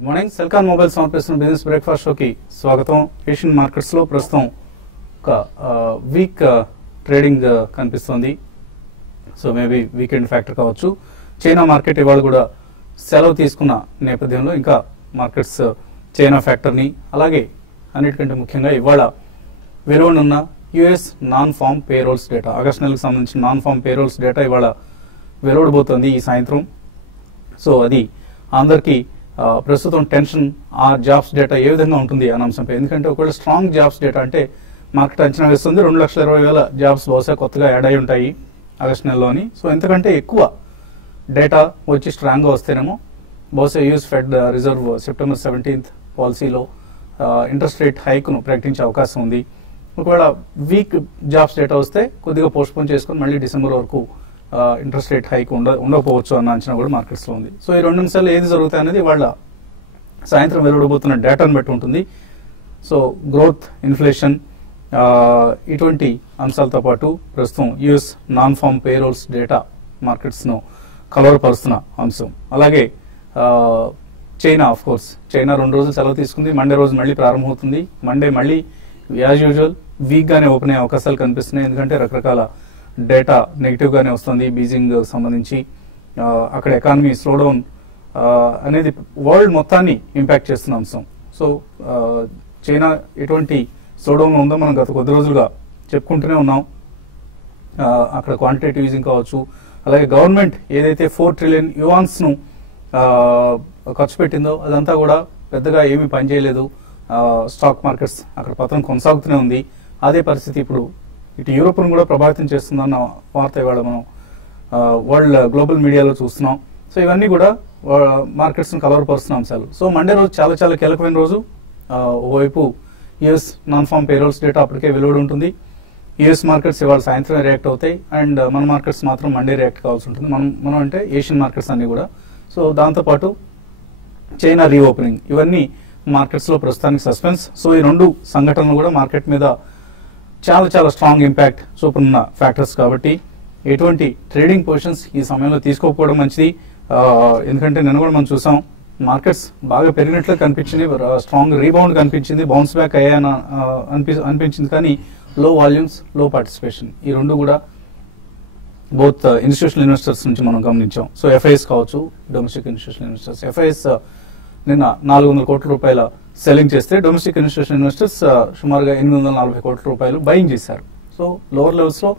Good morning. Celkon mobile సమర్పిస్తున్న business breakfast షోకి స్వాగతం. ఏషియన్ మార్కెట్స్ లో ప్రస్తుతం ఒక వీక్ ట్రేడింగ్ కనిపిస్తోంది. సో మేబీ వీకెండ్ ఫ్యాక్టర్ కావచ్చు. చైనా మార్కెట్ ఇవాళ కూడా సెలవు తీసుకున్న నేపథ్యంలో ఇంకా మార్కెట్స్ చైనా ఫ్యాక్టర్ని అలాగే అన్నిటికంటే ముఖ్యంగా ఇవాళ వెలువనున్న US non farm payrolls data, August నెలకు సంబంధించిన నాన్ ఫామ్ పేరోల్స్ డేటా ఇవాళ వెలువడబోతోంది ఈ సాయంత్రం. సో అది అందరికీ ప్రస్తుతం టెన్షన్, ఆ జాబ్స్ డేటా ఏ విధంగా ఉంటుంది అనే అంశంపై. ఎందుకంటే ఒకవేళ స్ట్రాంగ్ జాబ్స్ డేటా అంటే మార్కెట్ అంచనా వేస్తుంది 2,20,000 జాబ్స్ బహుశా కొత్తగా యాడ్ అయి ఉంటాయి ఆగస్టు నెలలోని. సో ఎంతకంటే ఎక్కువ డేటా వచ్చి స్ట్రాంగ్గా వస్తేనేమో బహుశా US fed reserve September 17th పాలసీలో ఇంట్రెస్ట్ రేట్ హైక్ను ప్రకటించే అవకాశం ఉంది. ఒకవేళ వీక్ జాబ్స్ డేటా వస్తే కొద్దిగా పోస్ట్పోన్ చేసుకుని మళ్ళీ డిసెంబర్ వరకు ఇంట్రెస్ట్ రేట్ హైక్ ఉండకపోవచ్చు అన్న అంచనా కూడా మార్కెట్స్లో ఉంది. సో ఈ 2 నిమిషాలు ఏది జరుగుతాయి అనేది వాళ్ళ సాయంత్రం వెలువడబోతున్న డేటాను బట్టి ఉంటుంది. సో గ్రోత్, ఇన్ఫ్లేషన్ ఇటువంటి అంశాలతో పాటు ప్రస్తుతం US non farm payrolls data మార్కెట్స్ను కలవరపరుస్తున్న అంశం. అలాగే చైనా, ఆఫ్ కోర్స్ చైనా 2 రోజులు సెలవు తీసుకుంది. మండే రోజు మళ్ళీ ప్రారంభమవుతుంది. మండే మళ్ళీ యాజ్ యూజువల్ వీక్గానే ఓపెన్ అయ్యే అవకాశాలు కనిపిస్తున్నాయి. ఎందుకంటే రకరకాల డేటా నెగిటివ్ గానే వస్తుంది. బీజింగ్ సంబంధించి అక్కడ ఎకానమీ స్లోడౌన్ అనేది వరల్డ్ మొత్తాన్ని ఇంపాక్ట్ చేస్తున్న అంశం. సో చైనా ఎటువంటి స్లోడౌన్ ఉందో మనం గత కొద్ది రోజులుగా చెప్పుకుంటూనే ఉన్నాం. అక్కడ క్వాంటిటేటివ్ ఈజింగ్ కావచ్చు, అలాగే గవర్నమెంట్ ఏదైతే 4 ట్రిలియన్ యువాన్స్ను ఖర్చు పెట్టిందో అదంతా కూడా పెద్దగా ఏమీ పనిచేయలేదు. స్టాక్ మార్కెట్స్ అక్కడ పతనం కొనసాగుతూనే ఉంది. అదే పరిస్థితి ఇప్పుడు ఇటు యూరోప్ను కూడా ప్రభావితం చేస్తుందన్న వార్త ఇవాళ మనం వరల్డ్ గ్లోబల్ మీడియాలో చూస్తున్నాం. సో ఇవన్నీ కూడా మార్కెట్స్ను కలవరపరుస్తున్న అంశాలు. సో మండే రోజు చాలా చాలా కీలకమైన రోజు. ఓవైపు US non farm payrolls data అప్పటికే వెలువడి ఉంటుంది. యుఎస్ మార్కెట్స్ ఇవాళ సాయంత్రం రియాక్ట్ అవుతాయి అండ్ మన మార్కెట్స్ మాత్రం మండే రియాక్ట్ కావాల్సి ఉంటుంది. మనం అంటే ఏషియన్ మార్కెట్స్ అన్ని కూడా. సో దాంతోపాటు చైనా రీఓపెనింగ్, ఇవన్నీ మార్కెట్స్లో ప్రస్తుతానికి సస్పెన్స్. సో ఈ 2 సంఘటనలు కూడా మార్కెట్ మీద చాలా చాలా స్ట్రాంగ్ ఇంపాక్ట్ చూపుతున్న ఫ్యాక్టర్స్ కాబట్టి ఎటువంటి ట్రేడింగ్ పొజిషన్స్ ఈ సమయంలో తీసుకోకపోవడం మంచిది. ఎందుకంటే నిన్న కూడా మనం చూసాం మార్కెట్స్ బాగా పెరిగినట్లు కనిపించింది, స్ట్రాంగ్ రీబౌండ్ కనిపించింది, బౌన్స్ బ్యాక్ అయ్యాయని అనిపించింది. కానీ లో వాల్యూమ్స్, లో పార్టిసిపేషన్, ఈ 2 కూడా బోత్ ఇన్స్టిట్యూషనల్ ఇన్వెస్టర్స్ నుంచి మనం గమనించాం. సో ఎఫ్ఐఎస్ కావచ్చు, డొమెస్టిక్ ఇన్స్టిట్యూషనల్ ఇన్వెస్టర్స్. ఎఫ్ఐఎస్ నిన్న 400 కోట్ల రూపాయల సెల్లింగ్ చేస్తే డొమెస్టిక్ ఇన్స్టిట్యూషనల్ ఇన్వెస్టర్స్ సుమారుగా 840 కోట్ల రూపాయలు బయింగ్ చేశారు. సో లోవర్ లెవెల్స్ లో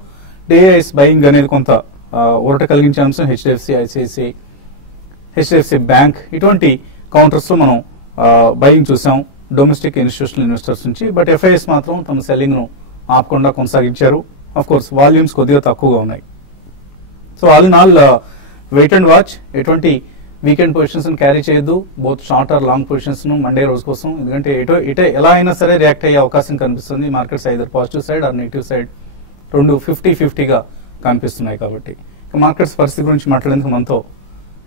డిఐఎస్ బయింగ్ అనేది కొంత ఊరట కలిగించే అంశం. హెచ్డిఎఫ్సి, ఐసిఐసిఐ, హెచ్డిఎఫ్సి బ్యాంక్ ఇటువంటి కౌంటర్స్ లో మనం బయింగ్ చూసాం డొమెస్టిక్ ఇన్స్టిట్యూషనల్ ఇన్వెస్టర్స్ నుంచి. బట్ ఎఫ్ఐఎస్ మాత్రం తమ సెల్లింగ్ ను ఆపకుండా కొనసాగించారు. ఆఫ్ కోర్స్ వాల్యూమ్స్ కొద్దిగా తక్కువగా ఉన్నాయి. So all in all wait and watch. ఎటువంటి వీకెండ్ పొజిషన్స్ క్యారీ చేయొద్దు, both short or long positions Monday రోజు కోసం. ఎందుకంటే ఇటే ఎలా అయినా సరే రియాక్ట్ అయ్యే అవకాశం కనిపిస్తుంది. Markets either positive side or negative side 2 50-50గా కనిపిస్తున్నాయి. కాబట్టి మార్కెట్స్ పరిస్థితి గురించి మాట్లాడేందుకు మనతో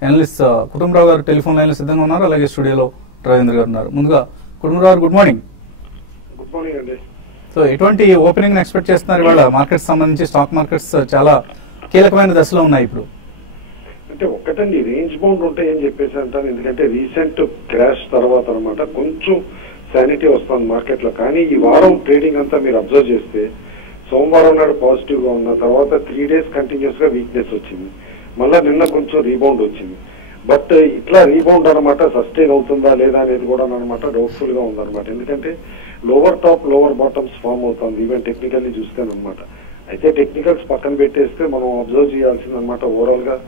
అనలిస్ట్ కుటుంబరావు గారు టెలిఫోన్ లైన్లో సిద్ధంగా ఉన్నారు. అలాగే స్టూడియోలో రవీంద్ర గారు ఉన్నారు. ముందుగా Kutumbarao, good morning. Good morning అండి. సో ఎటువంటి ఓపెనింగ్ ఎక్స్పెక్ట్ చేస్తున్నారు ఇవాళ? మార్కెట్స్ సంబంధించి స్టాక్ మార్కెట్స్ చాలా కీలకమైన దశలో ఉన్నాయి ఇప్పుడు. అంటే ఒక్కటండి, రేంజ్ బౌండ్ ఉంటాయని చెప్పేసి అంటాను. ఎందుకంటే రీసెంట్ క్రాష్ తర్వాత అనమాట కొంచెం శానిటీ వస్తుంది మార్కెట్ లో. కానీ ఈ వారం ట్రేడింగ్ అంతా మీరు అబ్జర్వ్ చేస్తే సోమవారం నాడు పాజిటివ్ గా ఉన్న తర్వాత 3 days కంటిన్యూస్ గా వీక్నెస్ వచ్చింది. మళ్ళా నిన్న కొంచెం రీబౌండ్ వచ్చింది. బట్ ఇట్లా రీబౌండ్ అనమాట సస్టైన్ అవుతుందా లేదా అనేది కూడా అనమాట డౌట్ఫుల్ గా ఉందన్నమాట. ఎందుకంటే lower top, lower bottoms form అవుతుంది ఈవెన్ టెక్నికల్లీ చూస్తేనమాట. అయితే టెక్నికల్స్ పక్కన పెట్టేస్తే మనం అబ్జర్వ్ చేయాల్సింది అనమాట ఓవరాల్ గా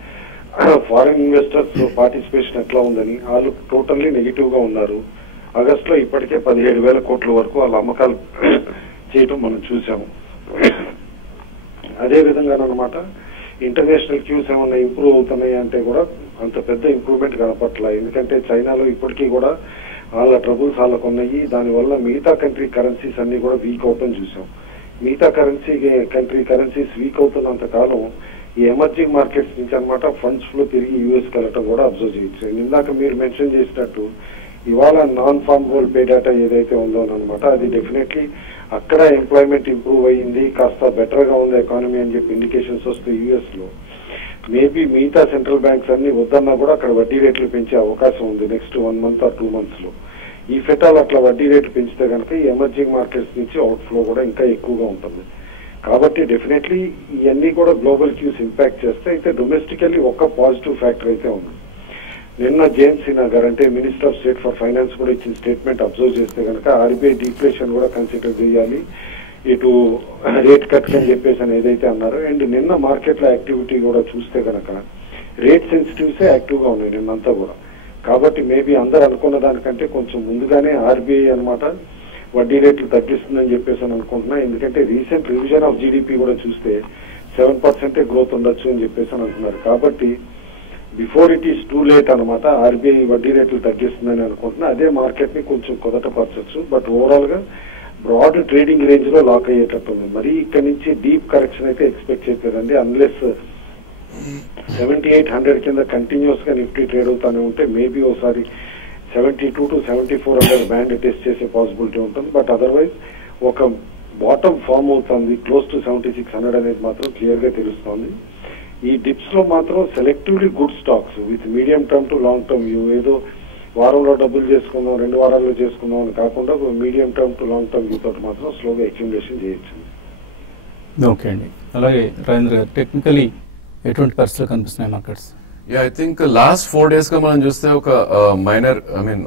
ఫారిన్ ఇన్వెస్టర్స్ పార్టిసిపేషన్ ఎట్లా ఉందని. వాళ్ళు టోటల్లీ నెగిటివ్ గా ఉన్నారు. ఆగస్ట్ లో ఇప్పటికే 17,000 కోట్ల వరకు వాళ్ళ అమ్మకాలు చేయటం మనం చూసాము. అదే విధంగా అనమాట ఇంటర్నేషనల్ క్యూస్ ఏమన్నా ఇంప్రూవ్ అవుతున్నాయి అంటే కూడా అంత పెద్ద ఇంప్రూవ్మెంట్ కనపట్ల. ఎందుకంటే చైనాలో ఇప్పటికీ కూడా వాళ్ళ ట్రబుల్స్ వాళ్ళకు ఉన్నాయి. దానివల్ల మిగతా కంట్రీ కరెన్సీస్ అన్ని కూడా వీక్ అవటం చూసాం. మిగతా కంట్రీ కరెన్సీస్ వీక్ అవుతున్నంత కాలం ఈ ఎమర్జింగ్ మార్కెట్స్ నుంచి అనమాట ఫండ్స్ ఫ్లో తిరిగి యూఎస్ వెళ్ళటం కూడా అబ్జర్వ్ చేయొచ్చు. ఇందాక మీరు మెన్షన్ చేసినట్టు ఇవాళ non farm roll pay data ఏదైతే ఉందో అనమాట అది డెఫినెట్లీ అక్కడ ఎంప్లాయ్మెంట్ ఇంప్రూవ్ అయ్యింది, కాస్త బెటర్ గా ఉంది ఎకానమీ అని చెప్పి ఇండికేషన్స్ వస్తాయి యూఎస్ లో. మేబీ మిగతా సెంట్రల్ బ్యాంక్స్ అన్ని వద్దన్నా కూడా అక్కడ వడ్డీ రేట్లు పెంచే అవకాశం ఉంది నెక్స్ట్ 1 month or 2 months లో. ఈ ఫెటాల్ అట్లా వడ్డీ రేట్లు పెంచితే కనుక ఈ ఎమర్జింగ్ మార్కెట్స్ నుంచి అవుట్ఫ్లో కూడా ఇంకా ఎక్కువగా ఉంటుంది. కాబట్టి డెఫినెట్లీ ఇవన్నీ కూడా గ్లోబల్ క్యూస్ ఇంపాక్ట్ చేస్తే అయితే డొమెస్టికల్లీ ఒక పాజిటివ్ ఫ్యాక్టర్ అయితే ఉంది. నిన్న జేమ్స్ సిన్హా గారు అంటే minister of state for finance కూడా ఇచ్చిన స్టేట్మెంట్ అబ్జర్వ్ చేస్తే కనుక ఆర్బీఐ డిఫ్లేషన్ కూడా కన్సిడర్ చేయాలి, ఇటు రేట్ కట్స్ అని చెప్పేసి అని ఏదైతే అన్నారో. అండ్ నిన్న మార్కెట్ లో యాక్టివిటీ కూడా చూస్తే కనుక రేట్ సెన్సిటివ్సే యాక్టివ్ గా ఉన్నాయి నిన్నంతా కూడా. కాబట్టి మేబీ అందరు అనుకున్న దానికంటే కొంచెం ముందుగానే ఆర్బీఐ అనమాట వడ్డీ రేట్లు తగ్గిస్తుందని చెప్పేసి అని అనుకుంటున్నా. ఎందుకంటే రీసెంట్ రివిజన్ ఆఫ్ జీడిపి కూడా చూస్తే 7% గ్రోత్ ఉండొచ్చు అని చెప్పేసి అని అంటున్నారు. కాబట్టి before it is too late అనమాట ఆర్బీఐ వడ్డీ రేట్లు తగ్గిస్తుందని అనుకుంటున్నా. అదే మార్కెట్ ని కొంచెం కుదటపరచచ్చు. బట్ ఓవరాల్ గా బ్రాడ్ ట్రేడింగ్ రేంజ్ లో లాక్ అయ్యేటట్టు ఉంది. మరి ఇక్కడ నుంచి డీప్ కరెక్షన్ అయితే ఎక్స్పెక్ట్ చేయలేదండి. అన్లెస్ 7800 కింద కంటిన్యూస్ గా నిఫ్టీ ట్రేడ్ అవుతానే ఉంటే మేబీ ఒకసారి 72 to 7400 బ్యాండ్ టెస్ట్ చేసే పాసిబిలిటీ ఉంటుంది. బట్ అదర్వైజ్ ఒక బాటమ్ ఫామ్ అవుతుంది క్లోజ్ టు 7600 అనేది మాత్రం క్లియర్ గా తెలుస్తోంది. ఈ డిప్స్ లో మాత్రం selectively good stocks with medium term two long term view, ఏదో వారంలో డబ్బులు చేసుకుందాం 2 వారాల్లో చేసుకుందాం అని కాకుండా medium term two long term view తోటి మాత్రం స్లోగా అక్యుములేషన్ చేయొచ్చు. ఓకే అండి. అలాగే రాజేంద్ర గారు టెక్నికలీ ఎటువంటి పరిస్థితులు కనిపిస్తున్నాయి markets? I think last 4 days గా మనం చూస్తే ఒక మైనర్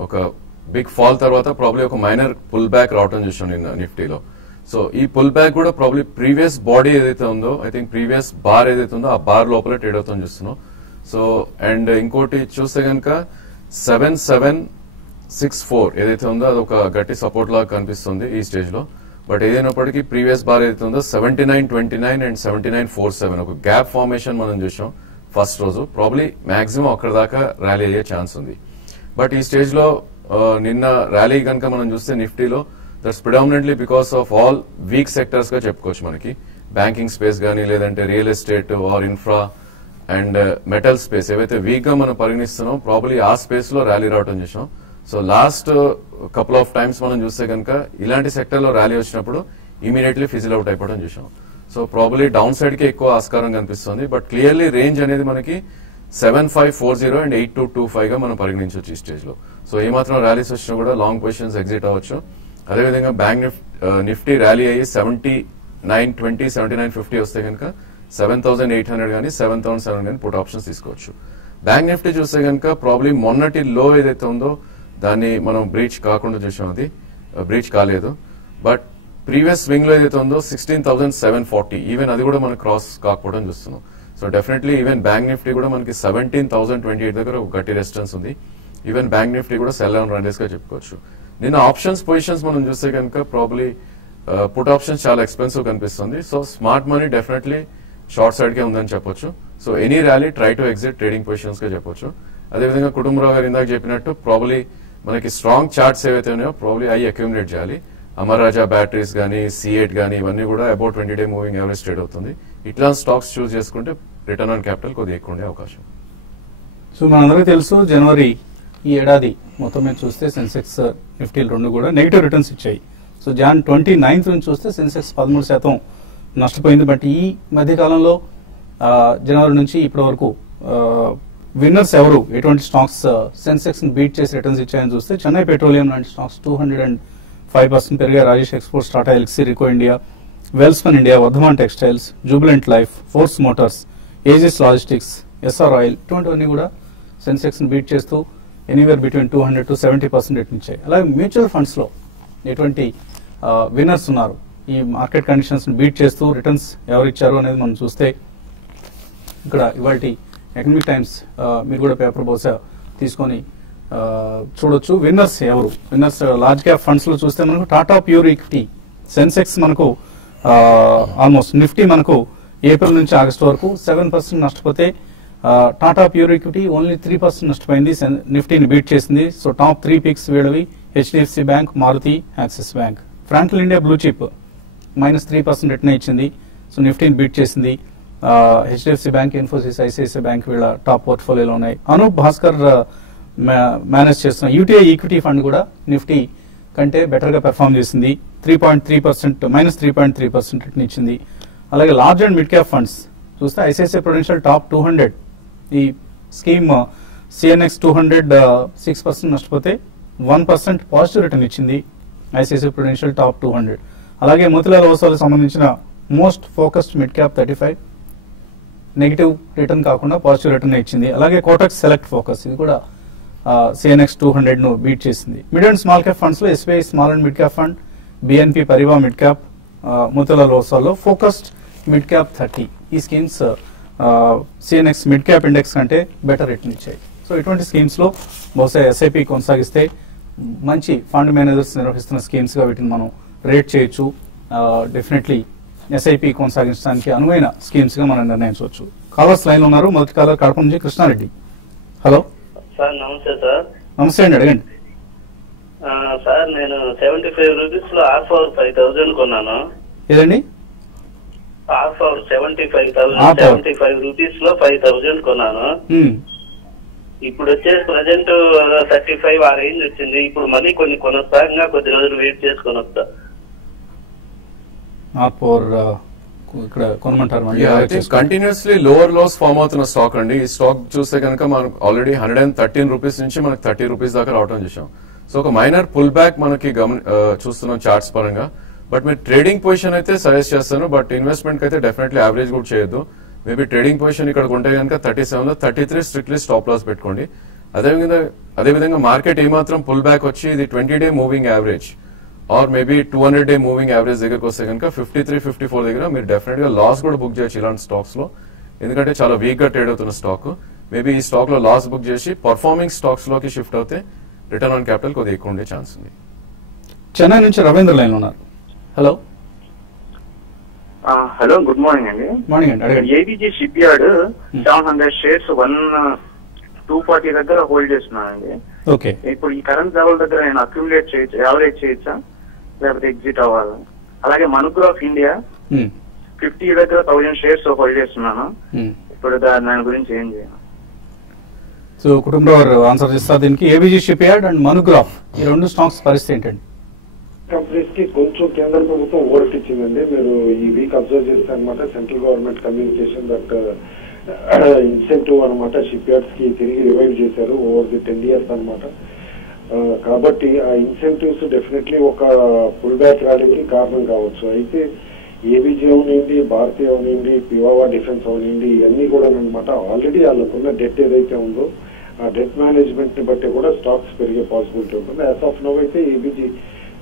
ఒక బిగ్ ఫాల్ తర్వాత ప్రాబ్లీ ఒక మైనర్ పుల్ బ్యాక్ రావటం చూసాం నిన్న నిఫ్టీలో. సో ఈ పుల్ బ్యాక్ కూడా ప్రాబ్లీ ప్రీవియస్ బాడీ ఏదైతే ఉందో ఐ థింక్ ప్రీవియస్ బార్ ఏదైతే ఉందో ఆ బార్ లోపల ట్రేడ్ అవుతాం చూస్తున్నాం. సో అండ్ ఇంకోటి చూస్తే కనుక 7764 ఏదైతే ఉందో అది ఒక గట్టి సపోర్ట్ లాగా కనిపిస్తుంది ఈ స్టేజ్ లో. బట్ ఏదైనప్పటికీ ప్రీవియస్ బార్ ఏదైతే ఉందో 7929 అండ్ 7947 ఒక గ్యాప్ ఫార్మేషన్ మనం చూసాం ఫస్ట్ రోజు. ప్రాబ్లీ మాక్సిమం అక్కడ దాకా ర్యాలీ అయ్యే ఛాన్స్ ఉంది. బట్ ఈ స్టేజ్ లో నిన్న ర్యాలీ కనుక మనం చూస్తే నిఫ్టీలో that's predominantly because of all week sectors గా చెప్పుకోవచ్చు. మనకి బ్యాంకింగ్ స్పేస్ కానీ లేదంటే real estate R Infra and metal space ఏవైతే వీక్ గా మనం పరిగణిస్తున్నాం ప్రాబ్లీ ఆ స్పేస్ లో ర్యాలీ రావడం చూసాం. So last couple of times మనం చూస్తే కనుక ఇలాంటి సెక్టర్ లో ర్యాలీ వచ్చినప్పుడు ఇమీడియట్లీ ఫిజిల్ అవుట్ అయిపోవడం చూసాం. సో ప్రాబ్లీ డౌన్ సైడ్ కి ఎక్కువ ఆస్కారం కనిపిస్తుంది. బట్ క్లియర్లీ రేంజ్ అనేది మనకి 7540 అండ్ 8225 గా మనం పరిగణించవచ్చు ఈ స్టేజ్ లో. సో ఏమాత్రం ర్యాలీస్ వచ్చినా కూడా లాంగ్ పొజిషన్స్ ఎగ్జిట్ అవ్వచ్చు. అదేవిధంగా బ్యాంక్ నిఫ్టీ ర్యాలీ అయ్యి 7920 7950 వస్తే కనుక 7800 కానీ 7007 కానీ పుట్ ఆప్షన్స్ తీసుకోవచ్చు. బ్యాంక్ నిఫ్టీ చూస్తే కనుక ప్రాబ్లీ మొన్నటి లో ఏదైతే ఉందో దాన్ని మనం బ్రీచ్ కాకుండా చూసాం, అది బ్రీచ్ కాలేదు. బట్ ప్రీవియస్ స్వింగ్ లో ఏదైతే ఉందో 16,740 ఈవెన్ అది కూడా మనం క్రాస్ కాకపోవడం చూస్తున్నాం. So definitely even bank Nifty కూడా మనకి 17,028 దగ్గర ఒక గట్టి రెసిస్టెన్స్ ఉంది. ఈవెన్ బ్యాంక్ నిఫ్టీ కూడా సెల్ ఆన్ రన్ గా చెప్పుకోవచ్చు. నిన్న ఆప్షన్స్ పొజిషన్స్ మనం చూస్తే కనుక ప్రాబ్లీ పుట్ ఆప్షన్స్ చాలా ఎక్స్పెన్సివ్ కనిపిస్తుంది. So smart money definitely short side కే ఉందని చెప్పొచ్చు. So any rally try to exit trading positions గా చెప్పొచ్చు. అదేవిధంగా కుటుంబరావు గారు ఇందాక చెప్పినట్టు ప్రాబ్లీ మనకి స్ట్రాంగ్ చార్ట్స్ ఏవైతే ఉన్నాయో ప్రాబ్లీ అవి అక్యూములేట్ చేయాలి. అమర్ రాజా బ్యాటరీస్ కానీ C8 కానీ ఇవన్నీ కూడా about 20-day moving average trade అవుతుంది. ఇట్లాంటి స్టాక్స్ చూస్ చేసుకుంటే రిటర్న్ ఆన్ క్యాపిటల్ కొద్దిగా ఎక్కువ ఉండే అవకాశం. సో మనందరికీ తెలుసు జనవరి ఈ ఏడాది మొత్తం మీద చూస్తే సెన్సెక్స్ నిఫ్టీలు రెండు కూడా నెగిటివ్ రిటర్న్స్ ఇచ్చాయి. సో Jan 29th నుంచి చూస్తే సెన్సెక్స్ 13% నష్టపోయింది. బట్ ఈ మధ్య కాలంలో జనవరి నుంచి ఇప్పటి వరకు విన్నర్స్ ఎవరు, ఎటువంటి స్టాక్స్ సెన్సెక్స్ ని బీట్ చేసి రిటర్న్స్ ఇచ్చాయని చూస్తే చెన్నై పెట్రోలియం లాంటి స్టాక్స్ 205% పెరిగాయి. Rajesh exports, Tata Elxsi, Ricoh India, Welspun India, Vardhman textiles, Jubilant life, Force Motors, Aegis logistics, Essar oil ఇటువంటివన్నీ కూడా సెన్సెక్స్ ని బీట్ చేస్తూ ఎనీవేర్ బిట్వీన్ 200 to 70% రిటర్న్ ఇచ్చాయి. అలాగే మ్యూచువల్ ఫండ్స్ లో ఎటువంటి విన్నర్స్ ఉన్నారు ఈ మార్కెట్ కండిషన్స్ ని బీట్ చేస్తూ రిటర్న్స్ ఎవరు ఇచ్చారు అనేది మనం చూస్తే ఇక్కడ ఇవాల్టి ఎకనామిక్ టైమ్స్ మీరు కూడా పేపర్ బహుశా తీసుకొని చూడొచ్చు. విన్నర్స్ ఎవరు, విన్నర్స్ లార్జ్ క్యాప్ ఫండ్స్ లో చూస్తే మనకు టాటా ప్యూర్ ఈక్విటీ, సెన్సెక్స్ మనకు ఆల్మోస్ట్ నిఫ్టీ మనకు ఏప్రిల్ నుంచి ఆగస్టు వరకు 7% నష్టపోతే టాటా ప్యూర్ ఈక్విటీ ఓన్లీ 3% నష్టపోయింది, నిఫ్టీని బీట్ చేసింది. సో టాప్ 3 పిక్స్ వీళ్ళవి HDFC bank, Maruti, Axis bank. Franklin India blue chip -3% return ఇచ్చింది. సో నిఫ్టీని బీట్ చేసింది. HDFC bank, Infosys, ICICI bank వీళ్ళ టాప్ పోర్ట్ఫోలియోలో ఉన్నాయి. అనూప్ భాస్కర్ మేనేజ్ చేస్తున్న యూటీఐ ఈక్విటీ ఫండ్ కూడా నిఫ్టీ కంటే బెటర్ గా పెర్ఫార్మ్ చేసింది. -3.3% రిటర్న్ ఇచ్చింది. అలాగే large and mid cap funds చూస్తే ఐసిఐసిఐ ప్రుడెన్షియల్ టాప్ 200 ఈ స్కీమ్ సిఎన్ఎక్స్ 200 6% నష్టపోతే 1% పాజిటివ్ రిటర్న్ ఇచ్చింది ఐసిఐసిఐ ప్రుడెన్షియల్ టాప్ 200. అలాగే మోతిలాల్ ఓస్వాల్కి సంబంధించిన most focused mid cap 35 negative return కాకుండా పాజిటివ్ రిటర్న్ ఇచ్చింది. అలాగే కోటక్ సెలెక్ట్ ఫోకస్ ఇది కూడా సిఎన్ఎక్స్ 200 ను బీట్ చేసింది. Mid and small cap funds లో SBI small and mid cap fund, BNP Paribas mid cap, Motilal ఓస్వాల్లో ఫోకస్డ్ మిడ్ క్యాప్ 30 ఈ schemes CNX mid cap index కంటే బెటర్ రిటర్న్ ఇచ్చాయి. సో ఇటువంటి స్కీమ్స్ లో బహుశా ఎస్ఐపి కొనసాగిస్తే మంచి ఫండ్ మేనేజర్స్ నిర్వహిస్తున్న స్కీమ్స్ గా వీటిని మనం రేట్ చేయొచ్చు. డెఫినెట్లీ ఎస్ఐపి కొనసాగించడానికి అనువైన స్కీమ్స్ గా మనం నిర్ణయించవచ్చు. కాలర్స్ లైన్ ఉన్నారు. మొదటి కాలర్ కడప నుంచి కృష్ణారెడ్డి. Hello sir. నమస్తే సార్. నమస్తే అండి, అడగండి. సార్ నేను 75 రూపీస్ లో హాఫ్ అవర్ 5000 కొన్నాను. ఏదండి? హాఫ్ అవర్ 75 రూపీస్ లో 5000 కొన్నాను. ఇప్పుడు వచ్చేసి ప్రజెంట్ 35 ఆ రేంజ్ వచ్చింది. ఇప్పుడు మళ్ళీ కొన్ని కొనసాగంగా కొద్ది రోజులు వెయిట్ చేసుకొని వస్తా. ఇక్కడ కొనమంటారు. కంటిన్యూస్లీ లోవర్ లోస్ ఫామ్ అవుతున్న స్టాక్ అండి. ఈ స్టాక్ చూస్తే కనుక మనకు ఆల్రెడీ 113 రూపీస్ నుంచి మనకు 30 రూపీస్ దాకా రావడం చూసాం. సో ఒక మైనర్ పుల్ బ్యాక్ మనకి చూస్తున్నాం చార్ట్స్ పరంగా. బట్ మీరు ట్రేడింగ్ పొజిషన్ అయితే సజెస్ట్ చేస్తాను. బట్ ఇన్వెస్ట్మెంట్ అయితే డెఫినెట్లీ యావరేజ్ కూడా చేయొద్దు. మేబీ ట్రేడింగ్ పొజిషన్ ఇక్కడ ఉంటే కనుక 37 లో 33 స్ట్రిక్ట్లీ స్టాప్ లాస్ పెట్టుకోండి. అదేవిధంగా మార్కెట్ ఏమాత్రం పుల్ బ్యాక్ వచ్చి ఇది 20-day moving average or maybe 200-day moving average దగ్గరకు వస్తే కనుక 53-54 దగ్గర మీరు డెఫినెట్ గా లాస్ కూడా బుక్ చేయొచ్చు ఇలాంటి స్టాక్స్ లో. ఎందుకంటే చాలా వీక్ గా ట్రేడ్ అవుతున్న స్టాక్. మేబీ ఈ స్టాక్ లో లాస్ బుక్ చేసి పర్ఫార్మింగ్ స్టాక్స్ లోకి షిఫ్ట్ అవుతే రిటర్న్ ఆన్ క్యాపిటల్ కొద్దిగా ఎక్కువ ఉండే ఛాన్స్ ఉంది. చెన్నై నుంచి రవీంద్ర లైన్ ఉన్నారు. హలో. హలో, గుడ్ మార్నింగ్ అండి. మార్నింగ్ అండి, అడగండి. ఏబీజీ షిప్ యార్డ్ 700 షేర్స్ 240 దగ్గర హోల్డ్ చేస్తున్నానండి. ఓకే. ఇప్పుడు ఈ కరెంట్ లెవెల్ దగ్గర నేను అక్యుములేట్ చేయొచ్చు, యావరేజ్ చేయొచ్చా లేకపోతే ఎగ్జిట్ అవ్వాలా? అలాగే మనుగ్రాఫ్ ఇండియా 50 దగ్గర 1000 షేర్స్ హోల్డ్ చేస్తున్నాను. ఇప్పుడు దాని గురించి ఏం చేయాలి? సో కుటుంబరావు ఆన్సర్ చేస్తారు దీనికి. ఏబీజీ షిప్ యార్డ్ అండ్ మనుగ్రాఫ్ ఈ రెండు స్టాక్స్ పరిస్థితి ఏంటండి? కంపెనీస్ కి కొంచెం కేంద్ర ప్రభుత్వం ఓవర్ట్ ఇచ్చిందండి. మీరు ఈ వీక్ అబ్జర్వ్ చేస్తే అనమాట central government communication that incentive అనమాట షిప్ యార్డ్స్ కి తిరిగి రివైవ్ చేశారు ఓవర్ ది 10 years అనమాట. కాబట్టి ఆ ఇన్సెంటివ్స్ డెఫినెట్లీ ఒక పుల్ బ్యాక్ ర్యాలీకి కారణం కావచ్చు. అయితే ఏబీజీ అవనివ్వండి, భారతీయ అవనివ్వండి, పివావా డిఫెన్స్ అవనివ్వండి, ఇవన్నీ కూడా అనమాట ఆల్రెడీ వాళ్ళకున్న డెట్ ఏదైతే ఉందో ఆ డెట్ మేనేజ్మెంట్ ని బట్టి కూడా స్టాక్స్ పెరిగే పాసిబిలిటీ ఉంటుంది. యాజ్ ఆఫ్ నౌ అయితే ఏబీజీ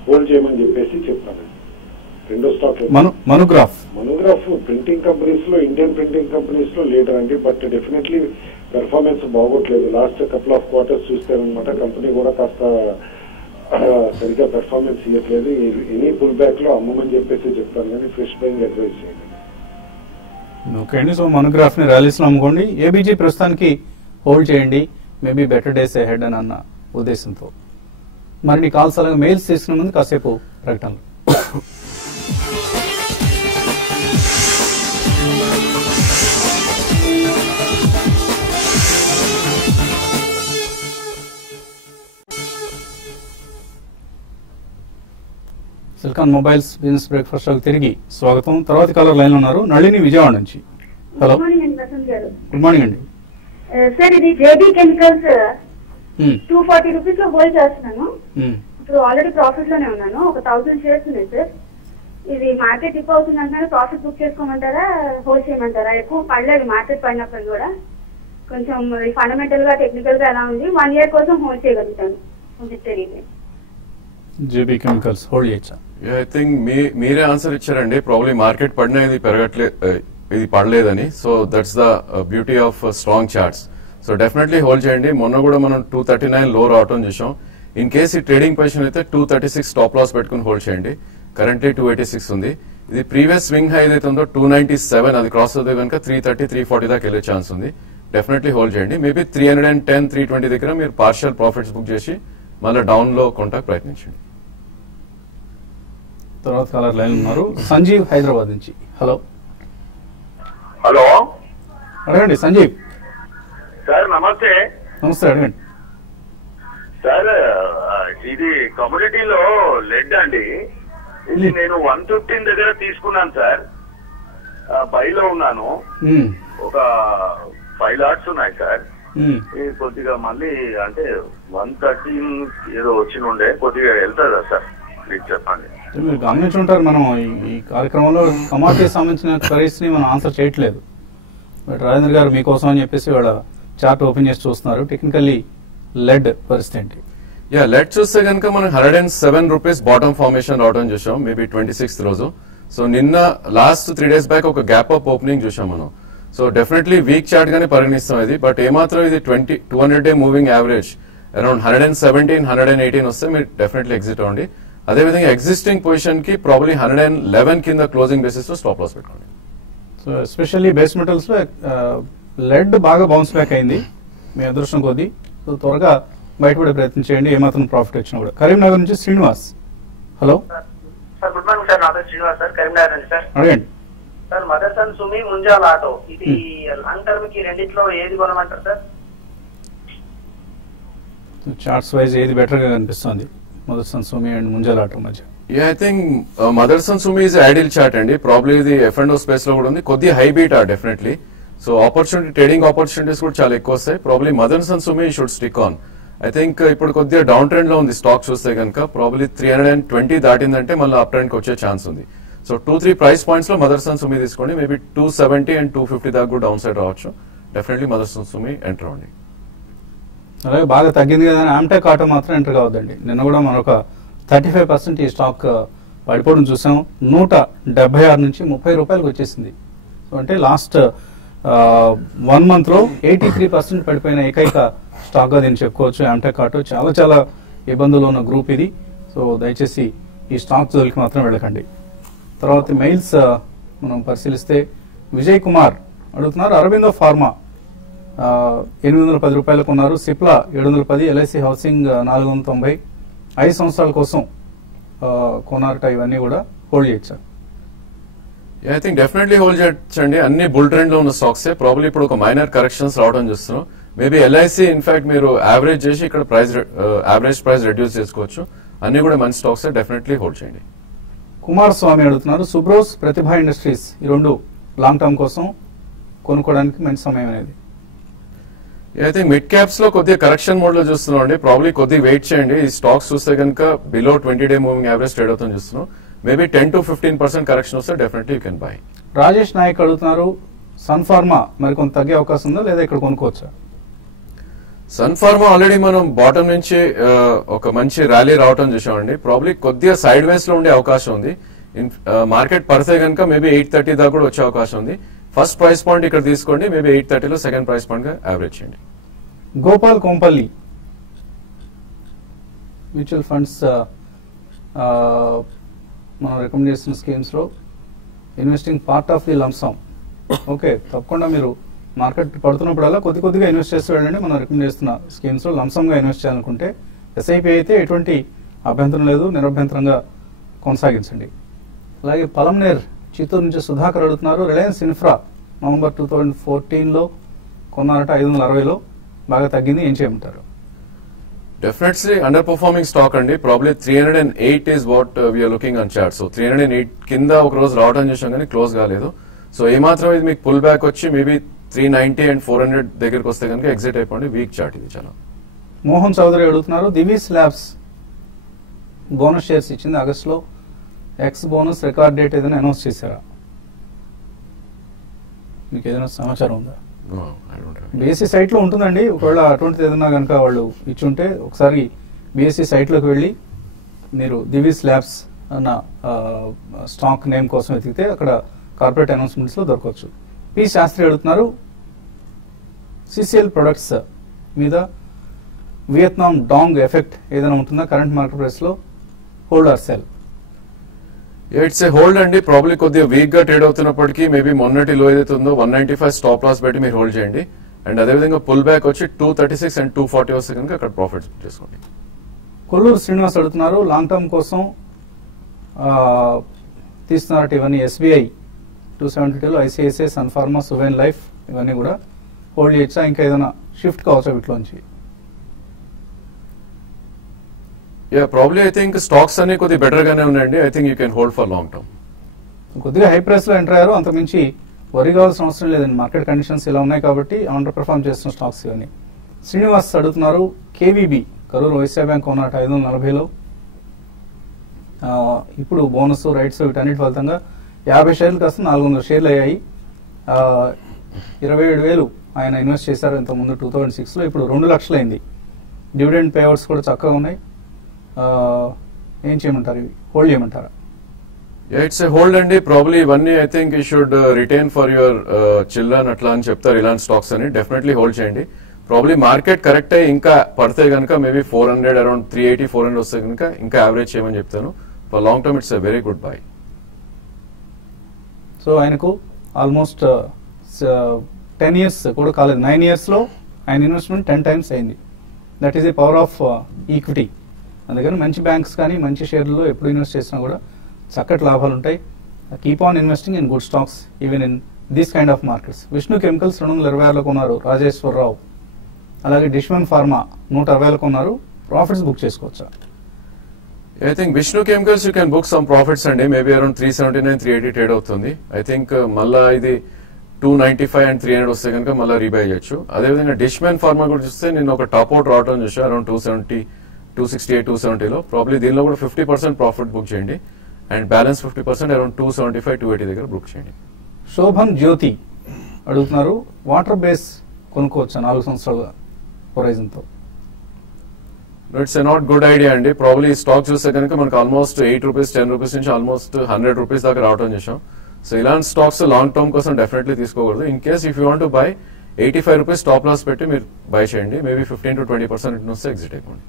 హోల్డ్ చేయమని చెప్పేసి చెప్తాను. రెండో స్టాక్ మనుగ్రాఫ్ ప్రింటింగ్ కంపెనీస్ లో, ఇండియన్ ప్రింటింగ్ కంపెనీస్ లో లీడర్ అండి. బట్ డెఫినెట్లీ పెర్ఫార్మెన్స్ బాగోట్లేదు. లాస్ట్ కపుల్ ఆఫ్ క్వార్టర్స్ చూస్తే అనమాట కంపెనీ కూడా కాస్త సరిగ్గా పెర్ఫార్మెన్స్ ఇవ్వట్లేదు. ఎనీ పుల్ బ్యాక్ లో అమ్మమని చెప్పేసి చెప్తాను కానీ ఫ్రెష్ బయింగ్ అడ్వైజ్ చేయండి. ఓకే అండి. సో మనుగ్రాఫ్ ని ర్యాలీస్ లో అమ్ముకోండి. ఏబీజీ ప్రస్తుతానికి హోల్డ్ చేయండి. మేబీ బెటర్ డేస్ అహెడ్ అని అన్న ఉద్దేశంతో. మరిన్ని కాల్స్ అలాగే మెయిల్స్ తీసుకునే ముందు కాసేపు ప్రకటనలు. సిల్కాన్ మొబైల్స్ బిజినెస్ బ్రేక్ఫాస్ట్ షోకి తిరిగి స్వాగతం. తర్వాత కాలర్ లైన్ ఉన్నారు. నళిని విజయవాడ నుంచి. హలో. గుడ్ మార్నింగ్ అండి. సార్ ఇది జేబీ కెమికల్స్ 240 రూపీస్ లో హోల్డ్ చేస్తున్నాను. ఇప్పుడు ఆల్రెడీ ప్రాఫిట్ లోనే ఉన్నాను. ఒక 1000 షేర్స్ ఉన్నాయి సార్. ఇది మార్కెట్ డిప్ అవుతుంది అంటున్నారు. ప్రాఫిట్ బుక్ చేసుకోమంటారా, హోల్డ్ చేయమంటారా? ఎక్కువ పడలేదు మార్కెట్ పడినప్పుడు కూడా. కొంచెం ఫండమెంటల్ గా టెక్నికల్ గా ఎలా ఉంది, 1 year కోసం హోల్డ్ చేయగలుగుతాను. జేబీ కెమికల్స్ హోల్డ్ చేయొచ్చా? ఐ థింక్ మీరే ఆన్సర్ ఇచ్చారండి. ప్రాబ్లీ మార్కెట్ పడినా ఇది ఇది పడలేదని. So that's the beauty of strong charts. So definitely hold చేయండి. మొన్న కూడా మనం 239 లో రావటం చూసాం. ఇన్ కేస్ ఈ ట్రేడింగ్ పొజిషన్ అయితే 236 స్టాప్ లాస్ పెట్టుకుని హోల్డ్ చేయండి. కరెంట్లీ 286 ఉంది. ఇది ప్రీవియస్ స్వింగ్ హై ఏదైతే ఉందో 297 అది క్రాస్ అవుతే కనుక 330, 340 దాకా వెళ్ళే ఛాన్స్ ఉంది. డెఫినెట్లీ హోల్డ్ చేయండి. మేబీ 310, 320 దగ్గర మీరు పార్షియల్ ప్రాఫిట్స్ బుక్ చేసి మళ్ళీ డౌన్ లో కొంటాకు ప్రయత్నించండి. తర్వాత కాలర్ లైన్ ఉన్నారు. సంజీవ్ హైదరాబాద్ నుంచి. హలో. హలో, అడగండి సంజీవ్. సార్ నమస్తే. నమస్తే, అడగండి సార్. ఇది కమ్యూనిటీలో లెడ్ అండి. ఇది నేను 115 దగ్గర తీసుకున్నాను సార్. బైలో ఉన్నాను. ఒక 5 లాట్స్ ఉన్నాయి సార్. కొద్దిగా మళ్ళీ అంటే 113 ఏదో వచ్చినుండే, కొద్దిగా వెళ్తుందా సార్? ప్లీజ్ చెప్పండి. మీరు గమనించుంటారు, మనం ఈ కార్యక్రమంలో కమాడిటీ సంబంధించిన క్వరీస్ ని మనం ఆన్సర్ చేయట్లేదు. బట్ రాజేంద్ర గారు మీకోసం అని చెప్పేసి వాళ్ళ చార్ట్ ఓపెన్ చేసి చూస్తున్నారు. టెక్నికల్లీ లెడ్ పరిస్థితి ఏంటి? లెట్ చూస్తే కనుక మనం 107 రూపీస్ బాటమ్ ఫార్మేషన్ రావడం చూసాం, మేబీ 26th రోజు. సో నిన్న లాస్ట్ 3 days బ్యాక్ ఒక గ్యాప్ అప్ ఓపెనింగ్ చూసాం మనం. సో డెఫినెట్లీ వీక్ చార్ట్ గానే పరిగణిస్తాం ఇది. బట్ ఏమాత్రం ఇది 200-day మూవింగ్ యావరేజ్ అరౌండ్ 117-118 వస్తే మీరు డెఫినెట్లీ ఎగ్జిట్ అవ్వండి. అదేవిధంగా ఎగ్జిస్టింగ్ పొజిషన్ కి ప్రాబ్లీ 111 కింద క్లోజింగ్ బేసిస్ లో స్టాప్ లాస్ పెట్టుకోండి. సో ఎస్పెషల్లీ బేస్ మెటల్స్ లో లెడ్ బాగా బౌన్స్ బ్యాక్ అయింది మీ అదృష్టం కొద్దీ. సో త్వరగా బయటపడే ప్రయత్నం చేయండి ఏమాత్రం ప్రాఫిట్ వచ్చినా కూడా. కరీంనగర్ నుంచి Srinivas. Hello sir, good morning sir. నా పేరు శ్రీనివాస్ సార్, కరీంనగర్ నుంచి సార్. అడగండి సార్, మదర్సన్ సుమి, ముంజాల్ ఆటో, ఇది లాంగ్ టర్మ్ కి రెండిట్లో ఏది కొనమంటారు సార్? చార్ట్స్ వైజ్ ఏది బెటర్ గా కనిపిస్తుంది Motherson Sumi and Munjal auto మధ్య? I think Motherson Sumi is ideal chart అండి. ప్రాబ్లీ ఇది F&O స్పేస్ లో కూడా ఉంది, కొద్దిగా high beta definitely. So opportunity, trading opportunities కూడా చాలా ఎక్కువ వస్తాయి. Probably Motherson Sumi should stick on. I think ఇప్పుడు కొద్దిగా డౌన్ ట్రెండ్ లో ఉంది స్టాక్ చూస్తే కనుక. ప్రాబ్లీ 320 దాటిందంటే మళ్ళీ అప్ ట్రెండ్ కి వచ్చే ఛాన్స్ ఉంది. సో 2-3 ప్రైస్ పాయింట్స్ లో మదర్సన్ సుమి తీసుకోండి. మేబీ 270 and 250 దాకా కూడా డౌన్ సైడ్ రావచ్చు. డెఫినెట్లీ మదర్సన్ సుమి ఎంటర్ అవ్వండి. అలాగే బాగా తగ్గింది కదా అని ఆమ్టెక్ ఆటో మాత్రం ఎంటర్ కావద్దండి. నిన్న కూడా మనొక 35% ఈ స్టాక్ పడిపోవడం చూసాం. 176 నుంచి 30 రూపాయలకు వచ్చేసింది. సో అంటే లాస్ట్ 1 month లో 83% పడిపోయిన ఏకైక స్టాక్ గా దీన్ని చెప్పుకోవచ్చు. ఆమ్టెక్ ఆటో చాలా చాలా ఇబ్బందులు ఉన్న గ్రూప్ ఇది. సో దయచేసి ఈ స్టాక్ జోలికి మాత్రం వెళ్ళకండి. తర్వాత మెయిల్స్ మనం పరిశీలిస్తే విజయ్ కుమార్ అడుగుతున్నారు, అరవిందో ఫార్మా 810 రూపాయలకు ఉన్నారు, సిప్లా 710, ఎల్ఐసి హౌసింగ్ 490, 5 సంవత్సరాల కోసం కొన్నారట. ఇవన్నీ కూడా హోల్డ్ చేయొచ్చు. ఐ థింక్ డెఫినెట్లీ హోల్డ్ చేయొచ్చండి. అన్ని బుల్ ట్రెండ్ లో ఉన్న స్టాక్స్. ప్రాబ్లీ ఇప్పుడు ఒక మైనర్ కరెక్షన్స్ రావడం చూస్తున్నాం. మేబీ ఎల్ఐసి ఇన్ఫాక్ట్ మీరు యావరేజ్ చేసి ఇక్కడ యావరేజ్ ప్రైస్ రెడ్యూస్ చేసుకోవచ్చు. అన్ని కూడా మంచి స్టాక్స్, డెఫినెట్లీ హోల్డ్ చేయండి. కుమార్ స్వామి అడుగుతున్నారు, సుబ్రోస్, ప్రతిభా ఇండస్ట్రీస్ ఈ రెండు లాంగ్ టర్మ్ కోసం కొనుక్కోవడానికి మంచి సమయం అనేది? ఐ థింక్ మిడ్ క్యాప్స్ లో కొద్దిగా కరెక్షన్ మోడ్ లో చూస్తున్నాం అండి. ప్రాబ్లీ కొద్దిగా వెయిట్ చేయండి. ఈ స్టాక్స్ చూస్తే కనుక below 20-day moving average trade అవుతుంది చూస్తున్నాం. మేబీ 10-15% కరెక్షన్ వస్తే definitely you can buy. Rajesh Nayak అడుగుతున్నారు, సన్ ఫార్మా మరికొంత తగ్గే అవకాశం ఉందా లేదా ఇక్కడ కొనుక్కోవచ్చా? సన్ ఫార్మా ఆల్రెడీ మనం బాటమ్ నుంచి ఒక మంచి ర్యాలీ రావటం చూసామండి. ప్రాబ్లీ కొద్దిగా సైడ్ వేస్ లో ఉండే అవకాశం ఉంది. మార్కెట్ పడితే కనుక మేబీ 830 దాకా కూడా వచ్చే అవకాశం ఉంది. ఫస్ట్ ప్రైస్ పాయింట్ ఇక్కడ తీసుకోండి, మేబీ 830లో సెకండ్ ప్రైస్ పాయింట్ గా యావరేజ్ చేయండి. గోపాల్ కొంపల్లి, మ్యూచువల్ ఫండ్స్ మనం రికమెండ్ చేస్తున్న స్కీమ్స్ లో investing part of the lump sum. Okay, తప్పకుండా మీరు మార్కెట్ పడుతున్నప్పుడల్లా కొద్దిగా ఇన్వెస్ట్ చేస్తూ వెళ్ళండి. మనం రికమెండ్ చేస్తున్న స్కీమ్స్ లో లంసమ్ గా ఇన్వెస్ట్ చేయాలనుకుంటే ఎస్ఐపి అయితే ఎటువంటి అభ్యంతరం లేదు, నిరభ్యంతరంగా కొనసాగించండి. అలాగే పలంనేర్ చిత్తూరు నుంచి సుధాకర్ అడుగుతున్నారు, రిలయన్స్ ఇన్ఫ్రా నవంబర్ 2014లో కొన్నారట 560లో, బాగా తగ్గింది, ఏం చేయమంటారు? డెఫినెట్లీ అండర్ పర్ఫార్మింగ్ స్టాక్ అండి. Probably 308 is what we're looking on chart. So 308 కింద ఒక రోజు రావడం చేసాం కానీ క్లోజ్ కాలేదు. సో ఏమాత్రం ఇది మీకు పుల్ బ్యాక్ వచ్చి మేబీ 390 and 400 దగ్గరకు వస్తే కనుక ఎగ్జిట్ అయిపోండి. వీక్ చార్ట్ ఇది చాలా. మోహన్ చౌదరి అడుగుతున్నారు, దివీస్ ల్యాబ్స్ బోనస్ షేర్స్ ఇచ్చింది ఆగస్టులో, ఎక్స్ బోనస్ రికార్డ్ డేట్ ఏదైనా అనౌన్స్ చేశారా? మీకు ఏదైనా సమాచారం ఉందా? బిఎస్సి సైట్ లో ఉంటుందండి. ఒకవేళ అటువంటిది ఏదైనా కనుక వాళ్ళు ఇచ్చుంటే ఒకసారి బిఎస్సి సైట్ లోకి వెళ్ళి మీరు దివీస్ ల్యాబ్స్ అన్న స్టాక్ నేమ్ కోసం వెతికితే అక్కడ కార్పొరేట్ అనౌన్స్మెంట్స్ లో దొరకవచ్చు. పి శాస్త్రి అడుగుతున్నారు, సిసిఎల్ ప్రొడక్ట్స్ మీద వియత్నాం డాంగ్ ఎఫెక్ట్ ఏదైనా ఉంటుందా కరెంట్ మార్కెట్ ప్రైస్ లో? Hold are cell? It's a hold అండి. ప్రాబ్లీ కొద్దిగా వీక్ గా ట్రేడ్ అవుతున్నప్పటికీ మేబీ మొన్నటి లో ఏదైతే ఉందో 195 స్టాప్ లాస్ పెట్టి మీరు హోల్డ్ చేయండి. అండ్ అదేవిధంగా పుల్ బ్యాక్ వచ్చి 236 and 240 వస్తే కనుక అక్కడ ప్రాఫిట్స్ చేసుకోండి. కొల్లూరు శ్రీనివాస్ అడుగుతున్నారు, లాంగ్ టర్మ్ కోసం తీస్తున్నారట ఇవన్నీ. ఎస్బీఐ 272లో, ICICI, Sun Pharma, Suven life ఇవన్నీ కూడా హోల్డ్ చేయొచ్చా? ఇంకా ఏదైనా షిఫ్ట్ కావచ్చా వీటిలోంచి? ప్రాబ్లీ ఐ థింక్ స్టాక్స్ అన్ని కొద్దిగా బెటర్ గానే ఉన్నాయండి. I think you can hold for long term. కొద్దిగా హై ప్రైస్లో ఎంటర్ అయ్యారు, అంతమించి వరి కావాల్సిన అవసరం లేదండి. మార్కెట్ కండిషన్స్ ఇలా ఉన్నాయి కాబట్టి అండర్ పర్ఫార్మ్ చేస్తున్న స్టాక్స్ ఇవన్నీ. శ్రీనివాస్ అడుగుతున్నారు కేవీబీ కరూరు వైశ్య బ్యాంక్ కొన్నట 540లో, ఇప్పుడు బోనస్ రైట్స్ వీటన్నిటి ఫలితంగా 50 షేర్లు కాస్త 400 షేర్లు అయ్యాయి. 27,000 ఆయన ఇన్వెస్ట్ చేశారు ఇంతకుముందు 2006లో, ఇప్పుడు 2 లక్షలు అయింది. డివిడెండ్ పేఅవుట్స్ కూడా చక్కగా ఉన్నాయి. ఏం చేయమంటారు, ఇవి హోల్డ్ చేయమంటారా? ఇట్స్ ఏ హోల్డ్ అండి. ప్రాబ్లీ ఇవన్నీ I think you should retain for your children అట్లా అని చెప్తారు ఇలాంటి స్టాక్స్ అని. డెఫినెట్లీ హోల్డ్ చేయండి. ప్రాబ్లీ మార్కెట్ కరెక్ట్ అయ్యి ఇంకా పడితే కనుక మేబీ 400 అరౌండ్ 380 400 వస్తే కనుక ఇంకా యావరేజ్ చేయమని చెప్తాను. For long term it's a very good bye. So ఆయనకు ఆల్మోస్ట్ 10 years కూడా కాలేదు, 9 yearsలో ఆయన ఇన్వెస్ట్మెంట్ 10 times అయింది. That is a power of equity. అందుకని మంచి బ్యాంక్స్ కానీ మంచి షేర్లలో ఎప్పుడు ఇన్వెస్ట్ చేసినా కూడా చక్కటి లాభాలు ఉంటాయి. Keep on investing in good stocks even in these kind of markets. Vishnu chemicals 226లో కొన్నారు రాజేశ్వరరావు. అలాగే డిష్మన్ ఫార్మా 160లో కొన్నారు. ప్రాఫిట్స్ బుక్ చేసుకోవచ్చా? I think Vishnu chemicals you can book some profits అండి. మేబీ అరౌండ్ 379 380 ట్రేడ్ అవుతుంది. ఐ థింక్ మళ్ళా ఇది 295 and 300 వస్తే కనుక మళ్ళీ రీబై చేయొచ్చు. అదేవిధంగా డిష్మెన్ ఫార్మా కూడా చూస్తే నేను ఒక టాప్ అవుట్ రావడం చూసా అరౌండ్ 270 268 270లో. ప్రాబ్లీ దీనిలో కూడా 50% ప్రాఫిట్ బుక్ చేయండి అండ్ బ్యాలెన్స్ 50% అరౌండ్ 275 280 దగ్గర బుక్ చేయండి. శోభన్ జ్యోతి అడుగుతున్నారు వాటర్ బేస్ కొనుక్కోవచ్చా 4 సంవత్సరాల హొరైజన్తో? It's a not good idea అండి. ప్రాబ్లీ స్టాక్ చూస్తే కనుక మనకు ఆల్మోస్ట్ 8 రూపీస్ 10 రూపీస్ నుంచి ఆల్మోస్ట్ 100 రూపీస్ దాకా రావడం చేసాం. సో ఇలాంటి స్టాక్స్ లాంగ్ టర్మ్ కోసం డెఫినెట్లీ తీసుకోకూడదు. In case if you want to buy 85 rupees stop loss పెట్టి మీరు బై చేయండి. మేబీ 15 to 20% వస్తే ఎగ్జిట్ అయిపోండి.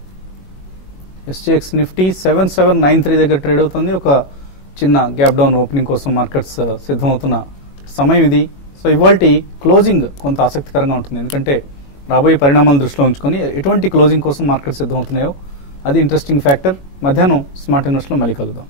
ఎస్జిఎక్స్ నిఫ్టీ 7793 దగ్గర ట్రేడ్ అవుతుంది. ఒక చిన్న గ్యాప్ డౌన్ ఓపెనింగ్ కోసం మార్కెట్స్ సిద్ధమవుతున్న సమయం ఇది. సో ఇవాల్టి క్లోజింగ్ కొంత ఆసక్తికరంగా ఉంటుంది, ఎందుకంటే రాబోయే పరిణామాలను దృష్టిలో ఉంచుకొని ఎటువంటి క్లోజింగ్ కోసం మార్కెట్స్ సిద్ధమవుతున్నాయో అది ఇంట్రెస్టింగ్ ఫ్యాక్టర్. మధ్యాహ్నం స్మార్ట్ ఇన్వెస్ట్లో మళ్ళీ కలుద్దాం.